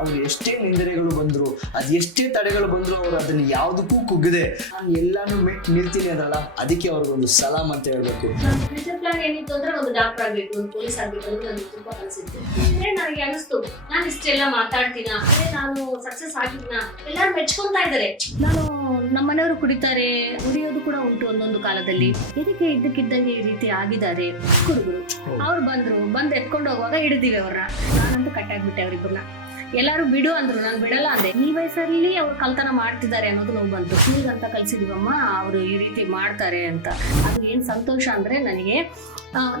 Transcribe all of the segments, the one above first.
ಅವ್ರು ಎಷ್ಟೇ ನಿಂದನೆಗಳು ಬಂದ್ರು, ಅದ್ ಎಷ್ಟೇ ತಡೆಗಳು ಬಂದ್ರು, ಅವ್ರು ಅದನ್ನ ಯಾವ್ದಕ್ಕೂ ಕುಗ್ಗದೆ ನಾನು ಎಲ್ಲಾನು ಮೆಟ್ ನಿಲ್ತೀನಿ ಅದಲ್ಲ, ಅದಕ್ಕೆ ಅವ್ರಿಗೊಂದು ಸಲಾಮ್ ಅಂತ ಹೇಳ್ಬೇಕು. ಫ್ಯೂಚರ್ ಪ್ಲಾನ್ ಏನಿತ್ತು ಅಂದ್ರೆ ಒಂದು ಡಾಕ್ಟರ್ ಆಗ್ಬೇಕು, ಒಂದು ಪೊಲೀಸ್ ಆಗ್ಬೇಕು ಅಂತ ನನಗೆ ತುಂಬಾ ಕನಸಿತ್ತು. ಅಂದ್ರೆ ನನಗೆ ಅನಿಸ್ತು ನಾನು ಇಷ್ಟೆಲ್ಲ ಮಾತಾಡ್ತೀನ, ಅಂದ್ರೆ ನಾನು ಸಕ್ಸಸ್ ಆಗಿದ್ನ, ಎಲ್ಲರೂ ಮೆಚ್ಕೊಂತಾ ಇದ್ದಾರೆ. ನಾನು ನಮ್ಮನೆಯವರು ಕುಡಿತಾರೆ, ಕುಡಿಯೋದು ಕೂಡ ಉಂಟು ಒಂದೊಂದು ಕಾಲದಲ್ಲಿ. ಇದಕ್ಕೆ ಇದ್ದಕ್ಕಿದ್ದಂಗೆ ಈ ರೀತಿ ಆಗಿದ್ದಾರೆ ಹುಡುಗರು. ಅವ್ರು ಬಂದು ಎತ್ಕೊಂಡು ಹೋಗುವಾಗ ಹಿಡಿದಿವಿ ಅವ್ರನ್ನ. ನಾನಂತೂ ಕಟ್ಟಾಗ್ಬಿಟ್ಟೆ ಅವ್ರಿಬ್ಬರನ್ನ. ಎಲ್ಲಾರು ಬಿಡು ಅಂದ್ರು, ನಾನು ಬಿಡಲ್ಲ ಅಂದೆ. ಈ ವಯಸ್ಸಲ್ಲಿ ಅವ್ರು ಕಳ್ತನ ಮಾಡ್ತಿದ್ದಾರೆ ಅನ್ನೋದು ನೋವು ಬಂತು. ಅಂತ ಕಲ್ಸಿದೀವಮ್ಮ, ಅವರು ಈ ರೀತಿ ಮಾಡ್ತಾರೆ ಅಂತ. ಅದು ಏನ್ ಸಂತೋಷ ಅಂದ್ರೆ ನನಗೆ,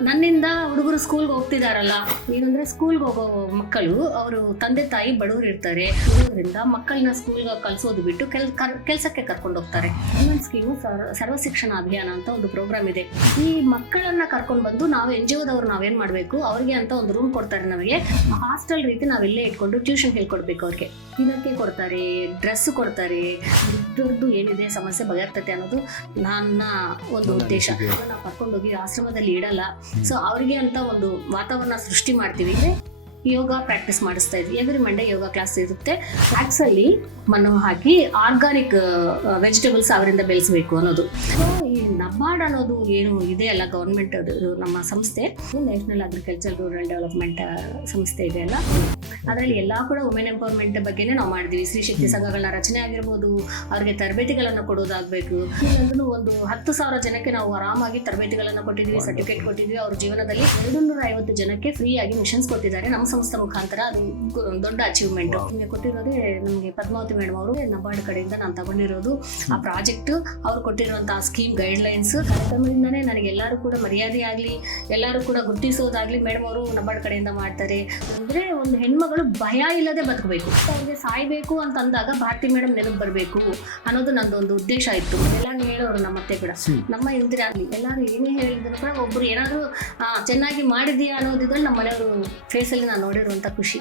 ನನ್ನಿಂದ ಹುಡುಗರು ಸ್ಕೂಲ್ಗೆ ಹೋಗ್ತಿದಾರಲ್ಲ, ಏನಂದ್ರೆ ಸ್ಕೂಲ್ಗೆ ಹೋಗೋ ಮಕ್ಕಳು ಅವರು ತಂದೆ ತಾಯಿ ಬಡವರು ಇರ್ತಾರೆ, ಇರೋದ್ರಿಂದ ಮಕ್ಕಳನ್ನ ಸ್ಕೂಲ್ಗೆ ಕಲ್ಸೋದು ಬಿಟ್ಟು ಕೆಲ್ಸಕ್ಕೆ ಕರ್ಕೊಂಡು ಹೋಗ್ತಾರೆ. ಇನ್ನೊಂದು ಸ್ಕೀಮು ಸರ್ವ ಶಿಕ್ಷಣ ಅಭಿಯಾನ ಅಂತ ಒಂದು ಪ್ರೋಗ್ರಾಮ್ ಇದೆ. ಈ ಮಕ್ಕಳನ್ನ ಕರ್ಕೊಂಡು ಬಂದು ನಾವು NGO ದವ್ರು ನಾವೇನ್ ಮಾಡ್ಬೇಕು, ಅವ್ರಿಗೆ ಅಂತ ಒಂದು ರೂಮ್ ಕೊಡ್ತಾರೆ ನಮಗೆ, ಹಾಸ್ಟೆಲ್ ರೀತಿ ನಾವೆಲ್ಲೇ ಇಟ್ಕೊಂಡು ಟ್ಯೂಷನ್ ಹೇಳ್ಕೊಡ್ಬೇಕು. ಅವ್ರಿಗೆ ತಿನ್ನಕ್ಕೆ ಕೊಡ್ತಾರೆ, ಡ್ರೆಸ್ ಕೊಡ್ತಾರೆ. ಇದ್ರದ್ದು ಏನಿದೆ ಸಮಸ್ಯೆ ಬಗೆಹರ್ತತೆ ಅನ್ನೋದು ನನ್ನ ಒಂದು ಉದ್ದೇಶ. ನಾವು ಕರ್ಕೊಂಡೋಗಿ ಆಶ್ರಮದಲ್ಲಿ ಇಡಲ್ಲ, ಸೊ ಅವ್ರಿಗೆ ಅಂತ ಒಂದು ವಾತಾವರಣ ಸೃಷ್ಟಿ ಮಾಡ್ತೀವಿ. ಯೋಗ ಪ್ರಾಕ್ಟೀಸ್ ಮಾಡಿಸ್ತಾ ಇದ್ವಿ. ಎವ್ರಿ ಮಂಡೇ ಯೋಗ ಕ್ಲಾಸ್ ಇರುತ್ತೆ. ಫ್ಯಾಕ್ಸ್ ಅಲ್ಲಿ ಮಣ್ಣು ಹಾಕಿ ಆರ್ಗಾನಿಕ್ ವೆಜಿಟೇಬಲ್ಸ್ ಅವರಿಂದ ಬೆಳೆಸಬೇಕು ಅನ್ನೋದು. ಈ ನಬಾರ್ಡ್ ಅನ್ನೋದು ಏನು ಇದೆ ಅಲ್ಲ, ಗೌರ್ಮೆಂಟ್ ನಮ್ಮ ಸಂಸ್ಥೆ, ನ್ಯಾಷನಲ್ ಅಗ್ರಿಕಲ್ಚರ್ ರೂರಲ್ ಡೆವಲಪ್ಮೆಂಟ್ ಸಂಸ್ಥೆ ಇದೆ ಅಲ್ಲ, ಅದರಲ್ಲಿ ಎಲ್ಲಾ ಕೂಡ ವುಮೆನ್ ಎಂಪವರ್ಮೆಂಟ್ ಬಗ್ಗೆನೇ ನಾವು ಮಾಡಿದ್ವಿ. ಸ್ತ್ರೀ ಶಕ್ತಿ ಸಂಘಗಳನ್ನ ರಚನೆ ಆಗಿರ್ಬೋದು, ಅವ್ರಿಗೆ ತರಬೇತಿಗಳನ್ನ ಕೊಡೋದಾಗಬೇಕು. ಒಂದು 10,000 ಜನಕ್ಕೆ ನಾವು ಆರಾಮಾಗಿ ತರಬೇತಿಗಳನ್ನ ಕೊಟ್ಟಿದ್ವಿ, ಸರ್ಟಿಫಿಕೇಟ್ ಕೊಟ್ಟಿದ್ವಿ. ಅವ್ರ ಜೀವನದಲ್ಲಿ 250 ಜನಕ್ಕೆ ಫ್ರೀ ಆಗಿ ಮಿಷನ್ಸ್ ಕೊಟ್ಟಿದ್ದಾರೆ ನಮ್ಮ ಸಂಸ್ಥೆ ಮುಖಾಂತರ. ಅದು ದೊಡ್ಡ ಅಚೀವ್ಮೆಂಟ್. ನಿಮಗೆ ಕೊಟ್ಟಿರೋದೇ ನಮಗೆ ಪದ್ಮಾವತಿ ಮೇಡಮ್ ಅವರು ನಬಾರ್ಡ್ ಕಡೆಯಿಂದ ನಾನು ತಗೊಂಡಿರೋದು ಆ ಪ್ರಾಜೆಕ್ಟ್. ಅವ್ರು ಕೊಟ್ಟಿರುವಂತಹ ಸ್ಕೀಮ್ ಗೈಡ್ಲೈನ್ಸ್ ಕಾರ್ಯಕ್ರಮದಿಂದನೇ ನನಗೆ ಎಲ್ಲರೂ ಕೂಡ ಮರ್ಯಾದೆ ಆಗ್ಲಿ, ಎಲ್ಲರೂ ಕೂಡ ಗುರುತಿಸೋದಾಗ್ಲಿ ಮೇಡಮ್ ಅವರು ನಬಾರ್ಡ್ ಕಡೆಯಿಂದ ಮಾಡ್ತಾರೆ. ಅಂದ್ರೆ ಒಂದು ಹೆಣ್ಮಗಳು ಭಯ ಇಲ್ಲದೆ ಬದುಕಬೇಕು. ಅವ್ರಿಗೆ ಸಾಯ್ಬೇಕು ಅಂತ ಅಂದಾಗ ಭಾರತಿ ಮೇಡಮ್ ನೆನಪು ಬರಬೇಕು ಅನ್ನೋದು ನಂದೊಂದು ಉದ್ದೇಶ ಇತ್ತು. ಎಲ್ಲಾರು ಹೇಳೋರು ನಮ್ಮ ಅತ್ತೆ ಕೂಡ, ನಮ್ಮ ಇಂದಿರಾ ಆಗ್ಲಿ, ಎಲ್ಲಾರು ಏನೇ ಹೇಳಿದ್ರು ಕೂಡ ಒಬ್ರು ಏನಾದ್ರು ಚೆನ್ನಾಗಿ ಮಾಡಿದೀಯಾ ಅನ್ನೋದಿದ್ರಲ್ಲಿ ನಮ್ಮ ಮನೆಯವರು ಫೇಸಲ್ಲಿ ನಾನು ನೋಡಿರುವಂತ ಖುಷಿ.